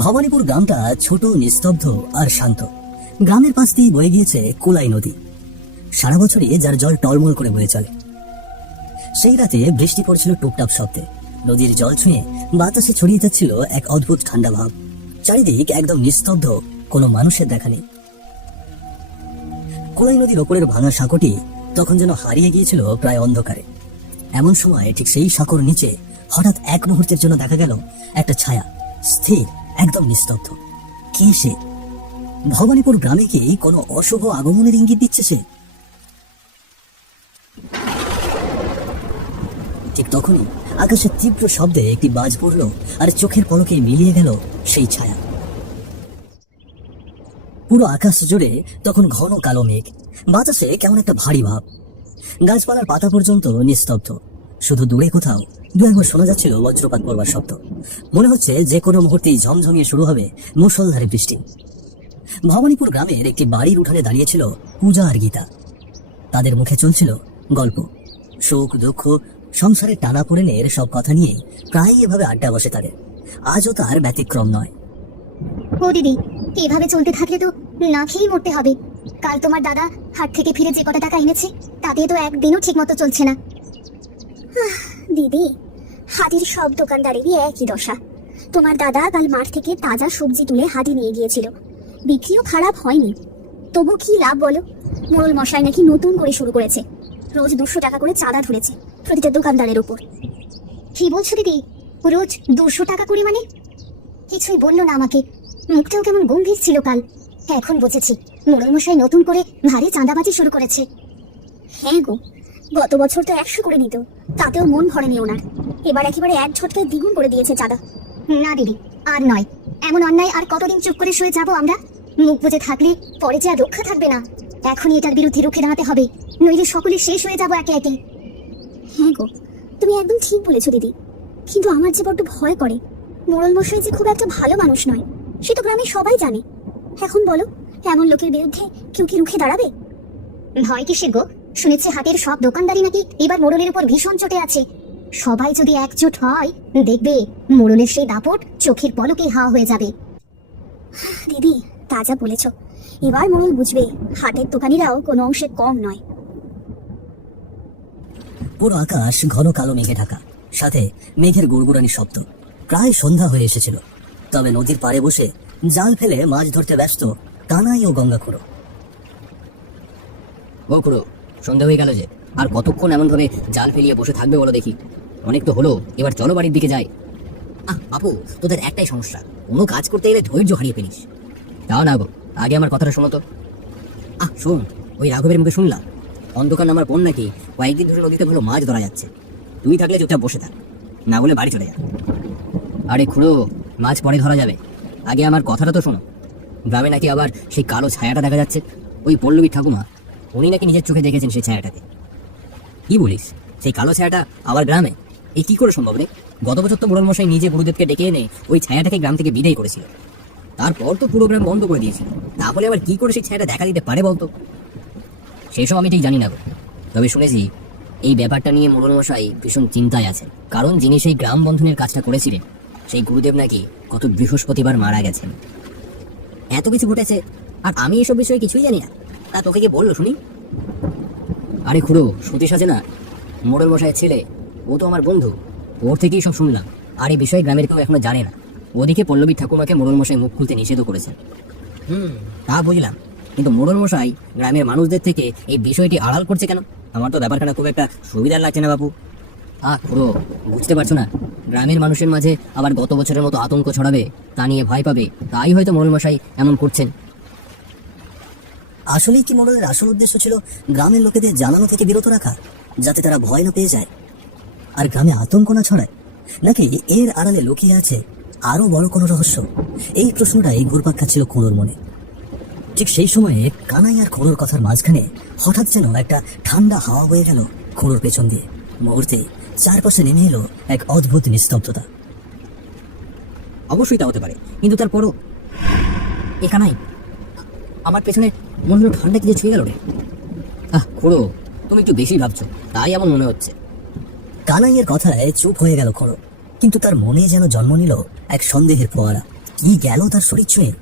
ভবানীপুর গ্রামটা ছোট, নিস্তব্ধ আর শান্ত। গ্রামের পাশ দিয়ে বয়ে গিয়েছে কোলাই নদী। সারা বছরই যার জল টলমল করে বয়ে চলে। সেই রাতে বৃষ্টি পড়ছিল টুকটাপ শব্দে। নদীর জল ছুঁয়ে বাতাসে ছড়িয়ে যাচ্ছিল এক অদ্ভুত ঠান্ডা ভাব। চারিদিক একদম নিস্তব্ধ, কোনো মানুষের দেখা নেই। কোলাই নদীর ওপরের ভাঙা সাঁকোটি তখন যেন হারিয়ে গিয়েছিল প্রায় অন্ধকারে। এমন সময় ঠিক সেই সাঁকোর নিচে হঠাৎ এক মুহূর্তের জন্য দেখা গেল একটা ছায়া, স্থির একদম নিস্তব্ধ। কে সে? ভবানীপুর গ্রামে কি কোনো অশুভ আগমনের ইঙ্গিত দিচ্ছে সে? ঠিক তখনই আকাশের তীব্র শব্দে একটি বাজ পড়ল আর চোখের পলকে মিলিয়ে গেল সেই ছায়া। পুরো আকাশ জুড়ে তখন ঘন কালো মেঘ। বাতাসে কেমন একটা ভারী ভাব। গাছপালার পাতা পর্যন্ত নিস্তব্ধ। শুধু দূরে কোথাও দু একবার শোনা যাচ্ছিল বজ্রপাত পড়বার শব্দ। মনে হচ্ছে যে কোনো মুহূর্তেই ঝমঝমিয়ে শুরু হবে মুষলধারে বৃষ্টি। ভবানীপুর গ্রামের একটি বাড়ির উঠানে দাঁড়িয়েছিল পূজা আর গীতা। তাদের মুখে চলছিল গল্প। সুখ, দুঃখ, সংসারের টানা পড়েনের সব কথা নিয়ে প্রায়ই এভাবে আড্ডা বসে তাদের। আজও তার ব্যতিক্রম নয়। ও দিদি, এভাবে চলতে থাকলে তো না খেয়েই মরতে হবে। কাল তোমার দাদা হাট থেকে ফিরে যে কটা টাকা এনেছে, তাতে তো একদিনও ঠিক মতো চলছে না। দিদি হাটির সব দোকানদারেরই একই দশা। তোমার দাদা কাল মাঠ থেকে তাজা সবজি তুলে হাটে নিয়ে গিয়েছিল। বিক্রিও খারাপ হয়নি। তবু কি লাভ বলো? মোড়ল মশাই নাকি নতুন করে শুরু করেছে। রোজ দুশো টাকা করে চাঁদা ধরেছে প্রতিটা দোকানদারের ওপর কি বলছো দিদি? রোজ দুশো টাকা করে মানে? কিছুই বলল না আমাকে। মুখটাও কেমন গম্ভীর ছিল কাল। এখন বুঝেছি মোড়ল মশাই নতুন করে ভারী চাঁদাবাজি শুরু করেছে। হ্যাঁ গো গত বছর তো একশো করে নিত তাতেও মন ভরেনি ওনার। এবার একেবারে এক ঝটকায় দ্বিগুণ করে দিয়েছে চাঁদা। না, দিদি, আর নয়। এমন অন্যায় আর কতদিন চুপ করে শুয়ে যাব আমরা? মুখ বুঝে থাকলে পরে যে আর রক্ষা থাকবে না। এখনই এটার বিরুদ্ধে রুখে দাঁড়াতে হবে। নইলে সকলে শেষ হয়ে যাব একে একে। হ্যাঁ গো, তুমি একদম ঠিক বলেছ, দিদি। কিন্তু আমার যে বড্ড ভয় করে। মোড়ল মশাই যে খুব একটা ভালো মানুষ নয়, সে তো গ্রামে সবাই জানে। এখন বলো, এমন লোকের বিরুদ্ধে কেউ কি রুখে দাঁড়াবে? ভয় কিসের গো? শুনেছি হাটের সব দোকানদারি নাকি এবার মোড়লের উপর ভীষণ চটে আছে। সবাই যদি একজোট হয় দেখবে মোড়লের সেই দাপট চোখের পলকে হাওয়া হয়ে যাবে। দিদি তা যা বলেছ। এবার মোড়ল বুঝবে হাটের দোকানিরাও কোনো অংশে কম নয়। পুরো আকাশ ঘন কালো মেঘে ঢাকা। সাথে মেঘের গুড়গুড়ানি শব্দ। প্রায় সন্ধ্যা হয়ে এসেছিল। তবে নদীর পাড়ে বসে জাল ফেলে মাছ ধরতে ব্যস্ত কানাই ও গঙ্গা খুঁড়ো ও খুড়ো সন্ধ্যা হয়ে গেল যে। আর কতক্ষণ এমন ভাবে জাল ফেলিয়ে বসে থাকবে বলো দেখি। অনেক তো হলো, এবার চলো বাড়ির দিকে যাই। আহ আপু তোদের একটাই সমস্যা। কোনো কাজ করতে গেলে ধৈর্য হারিয়ে ফেলিস। তাও না গো, আগে আমার কথাটা শোনো তো। আহ, শোন, ওই রাঘবের মুখে শুনলাম। অন্ধকার নামার বোন নাকি কয়েকদিন ধরে নদীতে ভালো মাছ ধরা যাচ্ছে। তুই থাকলে চুপচাপ বসে থাক, না বলে বাড়ি চলে যা। আরে খুড়ো, মাছ পরে ধরা যাবে। আগে আমার কথাটা তো শোনো। গ্রামে নাকি আবার সেই কালো ছায়াটা দেখা যাচ্ছে। ওই পল্লবী ঠাকুমা উনি নাকি নিজের চোখে দেখেছেন সেই ছায়াটাকে কি বলিস? সেই কালো ছায়াটা আবার গ্রামে? এই কি করে সম্ভব রে? গত বছর তো মোড়ল মশাই নিজে গুরুদেবকে ডেকে এনে ওই ছায়াটাকে গ্রাম থেকে বিদায় করেছিল। তারপর তো পুরো গ্রাম বন্ধ করে দিয়েছিল। তাহলে আবার কি করে সেই ছায়াটা দেখা দিতে পারে বলতো? সেসব আমি ঠিক জানি না গো। তবে শুনেছি এই ব্যাপারটা নিয়ে মোড়ল মশাই ভীষণ চিন্তায় আছে কারণ যিনি সেই গ্রাম বন্ধনের কাজটা করেছিলেন, সেই গুরুদেব নাকি গত বৃহস্পতিবার মারা গেছেন। এত কিছু ঘটেছে, আর আমি এসব বিষয়ে কিছুই জানি না। তা তোকে কি বলল, শুনি? আরে খুড়ো, সতীশ আছে না? মোড়ল মশাইয়ের ছেলে। ও তো আমার বন্ধু। ওর থেকেই সব শুনলাম। আর এই বিষয়ে গ্রামের কেউ এখনও জানে না। ওদিকে পল্লবী ঠাকুমাকে মোড়ল মশাই মুখ খুলতে নিষেধও করেছেন হুম, তা বুঝলাম। কিন্তু মোড়ল মশাই, গ্রামের মানুষদের থেকে এই বিষয়টি আড়াল করছে কেন? আমার তো ব্যাপারখানা খুব একটা সুবিধার লাগছে না, বাপু। আহ খুড়ো, বুঝতে পারছ না? গ্রামের মানুষের মাঝে আবার গত বছরের মতো আতঙ্ক ছড়াবে, তা নিয়ে ভয় পাবে। তাই হয়তো মোড়ল মশাই এমন করছেন। আসলেই কি মোড়লের আসল উদ্দেশ্য ছিল গ্রামের লোকেদের জানানো থেকে বিরত রাখা, যাতে তারা ভয় না পেয়ে যায়? আর গ্রামে আতঙ্ক না ছড়ায়? নাকি এর আড়ালে লুকিয়ে আছে আরও বড় কোনো রহস্য? এই প্রশ্নটাই ঘুরপাক খাচ্ছিল খুঁড়োর মনে। ঠিক সেই সময়ে কানাই আর খুঁড়োর কথার মাঝখানে হঠাৎ যেন একটা ঠান্ডা হাওয়া বয়ে গেল খুঁড়োর পেছন দিয়ে। মুহূর্তে চারপাশে নেমে এলো এক অদ্ভুত নিস্তব্ধতা। অবশ্যই তা হতে পারে, কিন্তু তারপরও এখানাই আমার পেছনে মনে হলো ঠান্ডা কিছু ছুঁয়ে গেল রে। আহ, খোড়ো, তুমি একটু বেশি ভাবছ, তাই এমন মনে হচ্ছে। কানাইয়ের কথায় চুপ হয়ে গেল খড়ো, কিন্তু তার মনে যেন জন্ম নিল এক সন্দেহের ফোয়ারা। কি গেল তার শরীর ছুঁয়ে?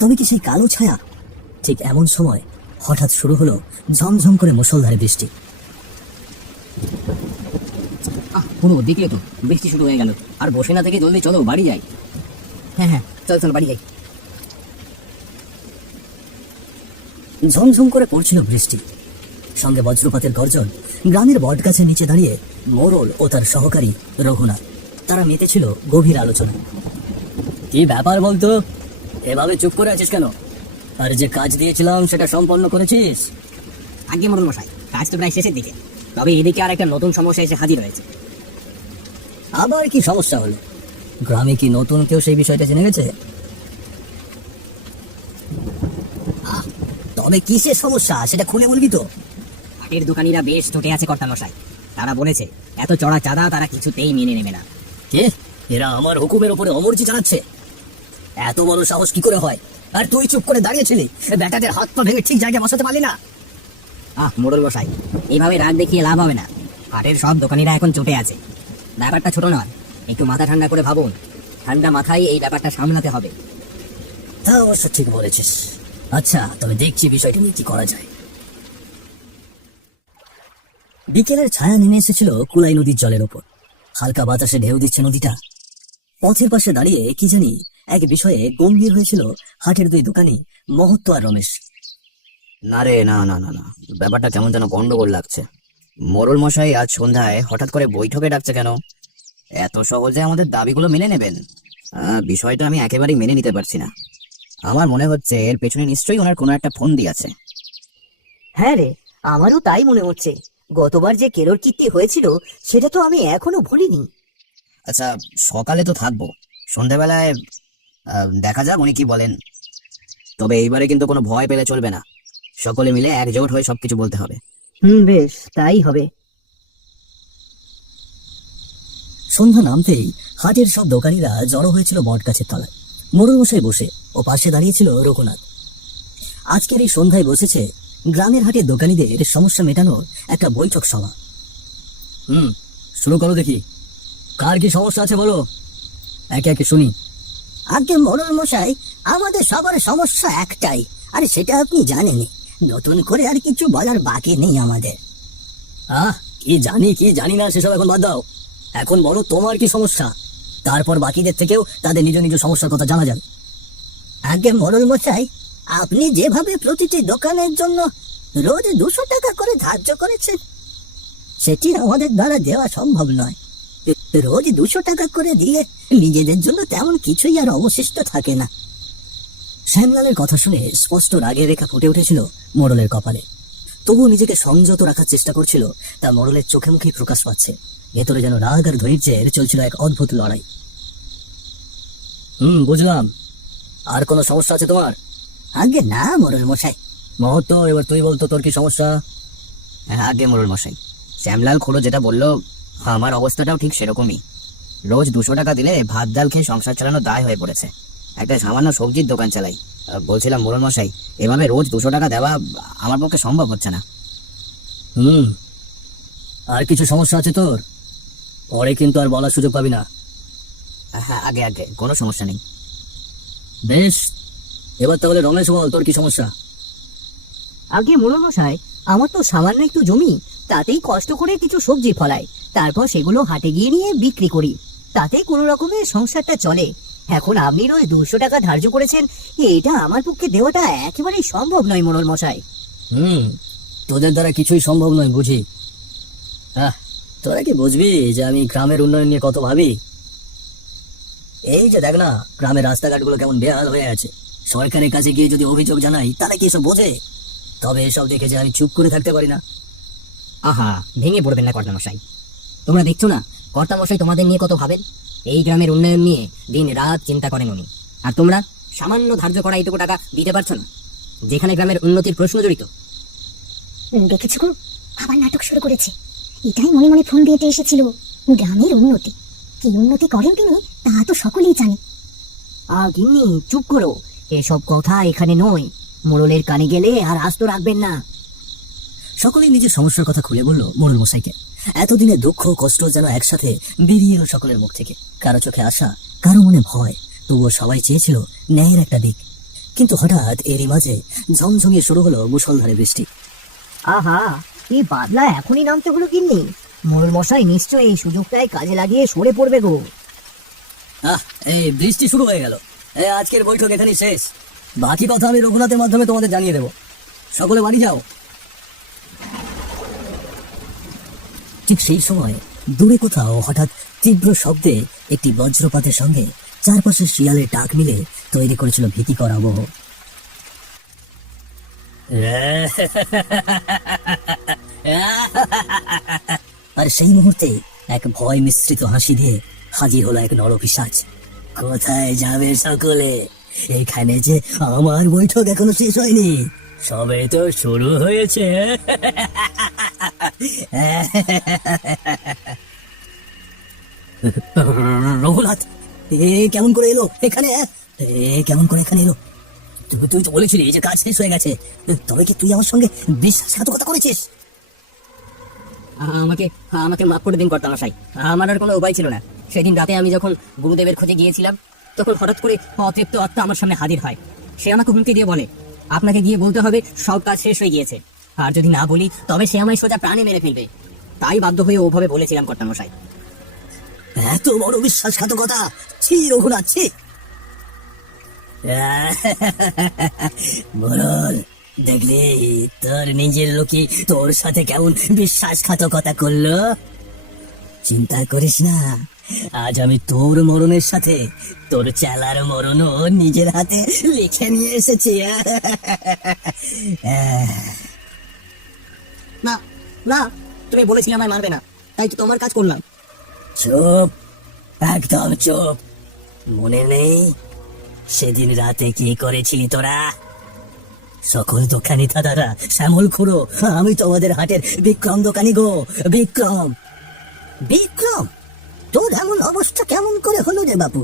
তবে কি সেই কালো ছায়া? ঠিক এমন সময় হঠাৎ শুরু হলো ঝমঝম করে মুষলধারে বৃষ্টি। পুরো দেখলে তো, বৃষ্টি শুরু হয়ে গেল। আর বসে না থেকে জলদি চলো, বাড়ি যাই। হ্যাঁ হ্যাঁ চল চল, বাড়ি যাই। ঝমঝম করে পড়ছিল বৃষ্টি। সঙ্গে বজ্রপাতের গর্জন গ্রামের বটগাছের নিচে দাঁড়িয়ে মোরল ও তার সহকারী রঘুনাথ তারা মেতেছিল গভীর আলোচনা কি ব্যাপার বলতো? এভাবে চুপ করে আছিস কেন? আর যে কাজ দিয়েছিলাম সেটা সম্পন্ন করেছিস? আগে মরণ মশাই কাজ তো প্রায় শেষের দিকে। তবে এদিকে আর একটা নতুন সমস্যা এসে হাজির হয়েছে। আবার কি সমস্যা হলো? গ্রামে কি নতুন কেউ সেই বিষয়টা জেনে গেছে? তবে কিসের সমস্যা? সেটা খুলে বলবি তো। হাটের দোকানিরা বেশ চটে আছে কর্তা মশাই তারা বলেছে এত চড়া চাঁদা তারা কিছুতেই মেনে নেবে না। কে? এরা আমার হুকুমের উপরে অমরজি চালাচ্ছে। এত বড় সাহস কি করে হয়? আর তুই চুপ করে দাঁড়িয়েছিলি বেটাদের হাত পা ভেঙে ঠিক জায়গায় বসাতে পারলি না। আহ মোড়ল মশাই এইভাবে রাগ দেখিয়ে লাভ হবে না। হাটের সব দোকানিরা এখন চটে আছে। ব্যাপারটা ছোট নয় একটু মাথা ঠান্ডা করে ভাবুন। ঠান্ডা মাথায় এই ব্যাপারটা সামলাতে হবে। তা অবশ্য ঠিক বলেছিস। আচ্ছা তবে দেখছি বিষয়টা নিয়ে কি করা যায়। বিকেলের ছায়া নেমে এসেছিল কুলাই নদীর জলের ওপর। হালকা বাতাসে ঢেউ দিচ্ছে নদীটা। পথের পাশে দাঁড়িয়ে কি জানি এক বিষয়ে গম্ভীর হয়েছিল হাটের দুই দোকানি, মহত্ব আর রমেশ। না রে, না না না না, ব্যাপারটা কেমন যেন গন্ডগোল লাগছে। মোরল মশাই আজ সন্ধ্যায় হঠাৎ করে বৈঠকে ডাকছে কেন? এত সহজে আমাদের দাবিগুলো মেনে নেবেন? বিষয়টা আমি একেবারেই মেনে নিতে পারছি না। আমার মনে হচ্ছে এর পেছনে নিশ্চয়ই ওনার কোনো একটা ফোন আছে। হ্যাঁ রে আমারও তাই মনে হচ্ছে। গতবার যে কেরোর কীর্তি হয়েছিল সেটা তো আমি এখনও ভুলিনি। আচ্ছা সকালে তো থাকব। সন্ধ্যাবেলায় দেখা যাক উনি কি বলেন। তবে এইবারে কিন্তু কোনো ভয় পেলে চলবে না। সকলে মিলে একজোট হয়ে সবকিছু বলতে হবে। হুম বেশ তাই হবে। সন্ধ্যা নামতেই হাটের সব দোকানিরা জড়ো হয়েছিল বটগাছের তলায়। মোড়ল মশাই বসে ও পাশে দাঁড়িয়েছিল রঘুনাথ। আজকের এই সন্ধ্যায় বসেছে গ্রামের হাটের দোকানিদের সমস্যা মেটানোর একটা বৈঠক সভা। হুম, শুরু করো দেখি। কার কি সমস্যা আছে বলো? একে একে শুনি। আগে মোড়ল মশাই, আমাদের সবার সমস্যা একটাই, আর সেটা আপনি জানেনই। নতুন করে আর কিছু বলার বাকি নেই আমাদের। আহ, কি জানি কি জানি না, সেসব এখন বাদ দাও। এখন বলো তোমার কি সমস্যা। তারপর বাকিদের থেকেও তাদের নিজ নিজ সমস্যার কথা জানা যাবে। আগে মরল মশাই আপনি যেভাবে প্রতিটি দোকানের জন্য রোজ দুশো টাকা করে ধার্য করেছেন, সেটি আমাদের দ্বারা দেওয়া সম্ভব নয়। রোজ দুশো টাকা করে দিয়ে নিজেদের জন্য তেমন কিছুই আর অবশিষ্ট থাকে না। শ্যামলালের কথা শুনে স্পষ্ট রাগের রেখা ফুটে উঠেছিল মোড়লের কপালে। তবুও নিজেকে সংযত রাখার চেষ্টা করছিল, তা মোড়লের চোখে মুখে প্রকাশ পাচ্ছে। ভেতরে যেন রাগ আর ধৈর্যের চলছিল এক অদ্ভুত লড়াই। হুম, বুঝলাম। আর কোনো সমস্যা আছে তোমার? আগে না মোড়ল মশাই। মহত্ব এবার তুই বলতো তোর কি সমস্যা? হ্যাঁ আগে মোরল মশাই। শ্যামলাল খোড়ো যেটা বলল আমার অবস্থাটাও ঠিক সেরকমই। রোজ দুশো টাকা দিলে ভাত ডাল খেয়ে সংসার চালানো দায় হয়ে পড়েছে। একটা সামান্য সবজির দোকান চালাই। বলছিলাম মোরল মশাই এভাবে রোজ দুশো টাকা দেওয়া আমার পক্ষে সম্ভব হচ্ছে না। হুম আর কিছু সমস্যা আছে তোর? পরে কিন্তু আর বলার সুযোগ পাবি না। হ্যাঁ আগে আগে কোনো সমস্যা নেই। বেশ এবার তাহলে রমেশ বল তোর কি সমস্যা? আগে মশাই আমার তো সামান্য একটু জমি তাতেই কষ্ট করে কিছু সবজি ফলাই তারপর সেগুলো হাটে গিয়ে নিয়ে বিক্রি করি। তাতে কোনো রকমের সংসারটা চলে। এখন আপনি রোজ দুশো টাকা ধার্য করেছেন এটা আমার পক্ষে দেওয়াটা একেবারেই সম্ভব নয় মোড়ল মশাই হুম তোদের দ্বারা কিছুই সম্ভব নয় বুঝি। আহ তোরা কি বুঝবি যে আমি গ্রামের উন্নয়ন নিয়ে কত ভাবি? এই যে দেখ না, গ্রামের রাস্তাঘাটগুলো কেমন বেহাল হয়ে আছে। সরকারের কাছে গিয়ে যদি অভিযোগ জানাই তারা কি এসব বোঝে? তবে এসব দেখে যে আমি চুপ করে থাকতে পারি না। আহা, ভেঙে পড়বেন না কর্তা মশাই তোমরা দেখছ না কর্তা মশাই তোমাদের নিয়ে কত ভাবেন? এই গ্রামের উন্নয়ন নিয়ে দিন রাত চিন্তা করেন উনি। আর তোমরা সামান্য ধার্য করা এইটুকু টাকা দিতে পারছ না। যেখানে গ্রামের উন্নতির প্রশ্ন জড়িত। দেখেছ আবার নাটক শুরু করেছে। এটাই মনে মনে ফোন দিয়েতে এসেছিল, গ্রামের উন্নতি। কি উন্নতি করেন তিনি তা তো সকলেই জানে। আ গিন্নি চুপ করো। এসব কথা এখানে নয়। মোড়লের কানে গেলে আর আস্ত রাখবেন না। সকলেই নিজের সমস্যার কথা খুলে বলল মোড়ল মশাইকে এতদিনে দুঃখ কষ্ট যেন একসাথে বেরিয়ে এলো সকলের মুখ থেকে। কারও চোখে আশা কারও মনে ভয় তবুও সবাই চেয়েছিল ন্যায়ের একটা দিক। কিন্তু হঠাৎ এরই মাঝে ঝমঝমিয়ে শুরু হলো মুষলধারে বৃষ্টি। আহা এই বাদলা এখনই নামতে হলো কিন্নি মোড়ল মশাই নিশ্চয়ই এই সুযোগটাই কাজে লাগিয়ে সরে পড়বে গো। আহ এই বৃষ্টি শুরু হয়ে গেল। এই আজকের বৈঠক এখানেই শেষ। বাকি কথা আমি রঘুনাথের মাধ্যমে তোমাদের জানিয়ে দেব। সকলে বাড়ি যাও। ঠিক সেই সময় দূরে কোথাও হঠাৎ তীব্র শব্দে একটি বজ্রপাতের সঙ্গে চারপাশে শিয়ালের ডাক মিলে তৈরি করেছিল ভীতি ভীতিকর আবহ। আর সেই মুহূর্তে এক ভয় মিশ্রিত হাসি দিয়ে হাজির হলো এক নরপিসাজ কোথায় যাবে সকলে? এখানে যে আমার বৈঠক এখনও শেষ হয়নি। সবে তো শুরু হয়েছে। রঘুনাথ, এ কেমন করে এলো এখানে? এ কেমন করে এখানে এলো? তুই তুই তো বলেছিলি যে কাজ শেষ হয়ে গেছে। তবে কি তুই আমার সঙ্গে বিশ্বাসঘাতকতা করেছিস? আমাকে আমাকে মাফ করে দিন কর্তা মশাই আমার আর কোনো উপায় ছিল না। সেদিন রাতে আমি যখন গুরুদেবের খোঁজে গিয়েছিলাম, তখন হঠাৎ করে অতৃপ্ত আত্মা আমার সামনে হাজির হয়। সে আমাকে হুমকি দিয়ে বলে, আপনাকে গিয়ে বলতে হবে, সব কাজ শেষ হয়ে গিয়েছে। আর যদি না বলি, তবে সে আমায় সোজা প্রাণে মেরে ফেলবে। তাই বাধ্য হয়ে ওভাবে বলেছিলাম কর্তা মশাই এত বড় বিশ্বাসঘাতকতা! ছি, রঘুনাথ, ছি! দেখলি তোর নিজের লোকে তোর সাথে কেমন বিশ্বাসঘাতকতা করল? চিন্তা করিস না আজ আমি তোর মরণের সাথে তোর চেলার মরণও নিজের হাতে লিখে নিয়ে এসেছি। না না তুমি বলেছিলে আমায় মারবে না তাই তো তোমার কাজ করলাম। চুপ একদম চুপ। মনে নেই সেদিন রাতে কি করেছিলি তোরা? সকল দোকানি দাদারা শ্যামল খুড়ো, আমি তোমাদের হাটের বিক্রম দোকানি গো, বিক্রম। বিক্রম, তোর এমন অবস্থা কেমন করে হলো রে বাপু?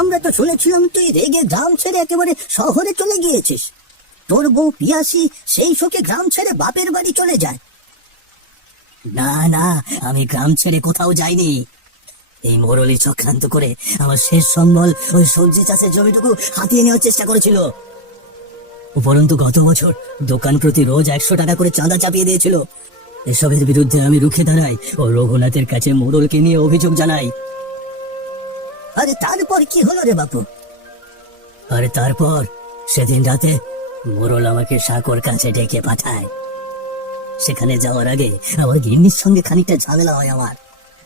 আমরা তো শুনেছিলাম তুই রেগে গ্রাম ছেড়ে একেবারে শহরে চলে গিয়েছিস। তোর বউ পিয়াসি সেই শোকে গ্রাম ছেড়ে বাপের বাড়ি চলে যায়। না না, আমি গ্রাম ছেড়ে কোথাও যাইনি। এই মোরলি চক্রান্ত করে আমার শেষ সম্বল ওই সবজি চাষের জমিটুকু হাতিয়ে নেওয়ার চেষ্টা করেছিল। উপরন্তু গত বছর দোকান প্রতি রোজ একশো টাকা করে চাঁদা চাপিয়ে দিয়েছিল। এসবের বিরুদ্ধে আমি রুখে দাঁড়াই ও রঘুনাথের কাছে মোড়লকে নিয়ে অভিযোগ জানাই। আরে তারপর কি হলো রে বাপু? আরে তারপর সেদিন রাতে মোড়ল আমাকে সাকর কাছে ডেকে পাঠায়। সেখানে যাওয়ার আগে আমার গিন্নির সঙ্গে খানিকটা ঝামেলা হয় আমার।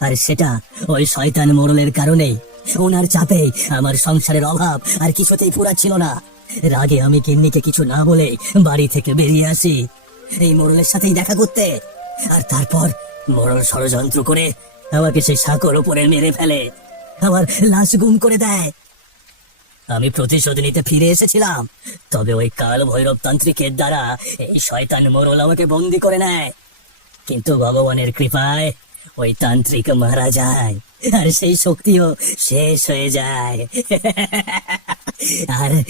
আর সেটা ওই শয়তান মোড়লের কারণেই। ওনার চাপে আমার সংসারের অভাব আর কিছুতেই পুরা ছিল না। রাগে আমি গিন্নিকে কিছু না বলে বাড়ি থেকে বেরিয়ে আসি। এই মোড়লের সাথেই দেখা করতে। আর তারপর মোড়ল ষড়যন্ত্র করে আমাকে সেই সাকর উপরে মেরে ফেলে। আমার লাশ গুম করে দেয়। আমি প্রতিশোধ নিতে ফিরে এসেছিলাম। তবে ওই কাল ভৈরব তান্ত্রিকের দ্বারা এই শয়তান মোড়ল আমাকে বন্দি করে নেয়। কিন্তু ভগবানের কৃপায় ওই তান্ত্রিক মারা যায়। আর সেই শক্তিও শেষ হয়ে যায়। আর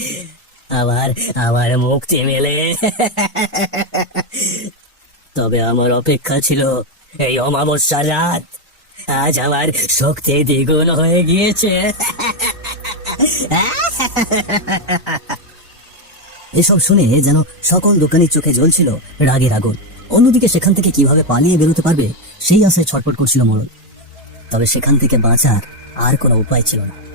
আমার আমার মুক্তি মেলে তবে আমার অপেক্ষা ছিল এই অমাবস্যার রাত। আজ আমার শক্তি দ্বিগুণ হয়ে গিয়েছে। এসব শুনে যেন সকল দোকানের চোখে জ্বলছিল রাগের আগুন। অন্যদিকে সেখান থেকে কীভাবে পালিয়ে বেরোতে পারবে, সেই আশায় ছটফট করছিল মরণ। তবে সেখান থেকে বাঁচার আর কোনো উপায় ছিল না।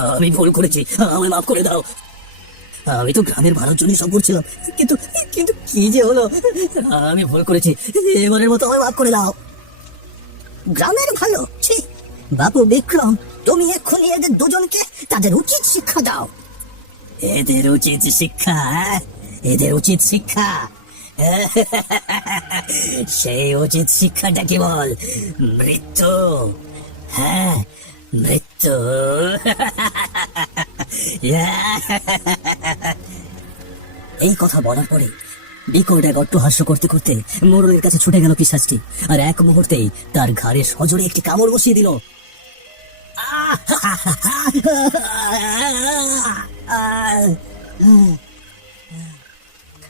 আমি ভুল করেছি। আমায় মাফ করে দাও। আমি তো গ্রামের ভালোর জন্য সব করছিলাম। কিন্তু কিন্তু কি যে হলো? আমি ভুল করেছি। এবারের মতো আমায় মাফ করে দাও। গ্রামের ভালো? ছি, বাপু বিক্রম, তুমি এক্ষুনি এদের দুজনকে তাদের উচিত শিক্ষা দাও। এদের উচিত শিক্ষা হ্যাঁ? এদের উচিত শিক্ষা। সেই উচিত শিক্ষাটা কি বল মৃত্যু হ্যাঁ? মৃত্যু। এই কথা বলার পরে বিকট এক অট্টহাস্য করতে করতে মোড়লের কাছে ছুটে গেল পিসাজটি আর এক মুহূর্তেই তার ঘাড়ে সজোরে একটি কামড় বসিয়ে দিল।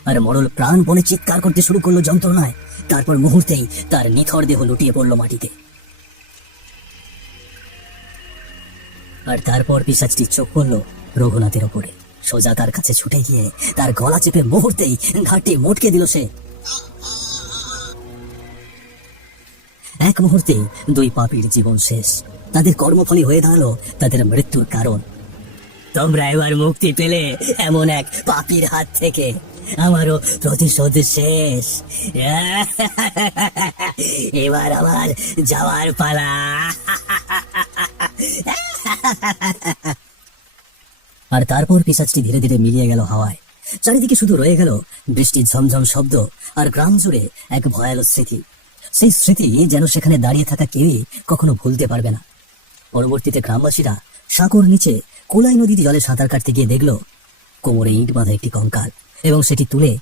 আর মরল প্রাণপণে চিৎকার করতে শুরু করল যন্ত্রণায়। তারপর মুহূর্তেই তার নিথর দেহ লুটিয়ে পড়ল মাটিতে। আর তারপর পিসাচটি চোখ পড়ল রঘুনাথের ওপরে। সোজা তার কাছে ছুটে গিয়ে তার গলা চেপে মুহূর্তেই ঘাটটি মোটকে দিল সে। এক মুহূর্তে দুই পাপীর জীবন শেষ। তাদের কর্মফলই হয়ে দাঁড়াল তাদের মৃত্যুর কারণ। তোমরা এবার মুক্তি পেলে এমন এক পাপীর হাত থেকে। আমারও প্রতিশোধ শেষ। এবার আমার যাওয়ার পালা। আর তারপর পিসাচটি ধীরে ধীরে মিলিয়ে গেল হাওয়ায়। চারিদিকে শুধু রয়ে গেল বৃষ্টির ঝমঝম শব্দ আর গ্রাম জুড়ে এক ভয়াল স্মৃতি। সেই স্মৃতি যেন সেখানে দাঁড়িয়ে থাকা কেউই কখনো ভুলতে পারবে না। পরবর্তীতে গ্রামবাসীরা সাঁকোর নিচে কোলাই নদীতে জলে সাঁতার কাটতে গিয়ে দেখল, কোমরে ইট বাঁধা একটি কঙ্কাল এবং সেটি তুলে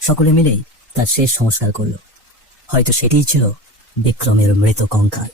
সকলে মিলে তার শেষ সংস্কার করল। হয়তো সেটিই ছিল বিক্রমের মৃত কঙ্কাল।